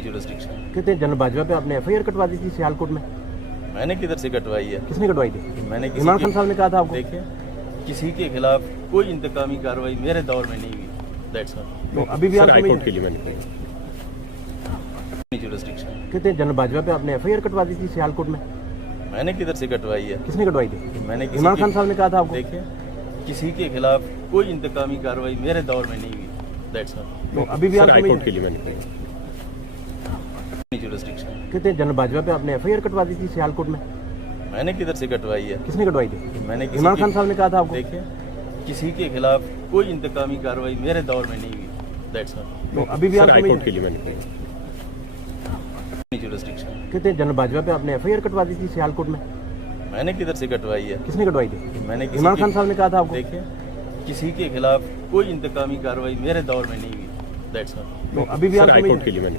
Jurisdiction. कहते हैं general Bajwa पे आपने एफआईआर कटवा दी थी सियालकोट में। मैंने किधर से कटवाई है? किसने कटवाई थी? मैंने इमरान खान साहब ने कहा था आपको। देखिए, किसी के खिलाफ कोई इंतकामी कार्रवाई मेरे दौर में नहीं हुई। That's all. तो अभी भी हाई कोर्ट के लिए मैंने जुरिस्डिक्शन। कहते हैं जनरल बाजवा पे आपने एफआईआर कटवा दी थी सियालकोट में। मैंने किधर से कटवाई है? किसने कटवाई थी? मैंने इमरान खान साहब ने कहा था आपको। देखिए, किसी के खिलाफ कोई इंतकामी कार्रवाई मेरे दौर में नहीं हुई। That's all. तो अभी भी हाई कोर्ट के लिए मैंने जुरिस्डिक्शन। कहते हैं जनरल बाजवा पे आपने एफआईआर कटवा दी थी सियालकोट में। मैंने किधर से कटवाई है? किसने कटवाई थी? मैंने इमरान खान साहब ने कहा था आपको। देखिए, किसी के खिलाफ कोई इंतकामी कार्रवाई मेरे दौर में नहीं हुई। That's all. तो अभी भी हाई कोर्ट के लिए मैंने जुरिस्डिक्शन। कहते हैं जनरल बाजवा पे आपने एफआईआर कटवा दी थी सियालकोट में। मैंने किधर से कटवाई है? किसने कटवाई थी? मैंने इमरान खान साहब ने कहा था आपको। देखिए, किसी के खिलाफ कोई इंतकामी कार्रवाई मेरे दौर में नहीं हुई। That's all. तो अभी भी हाई कोर्ट के लिए मैंने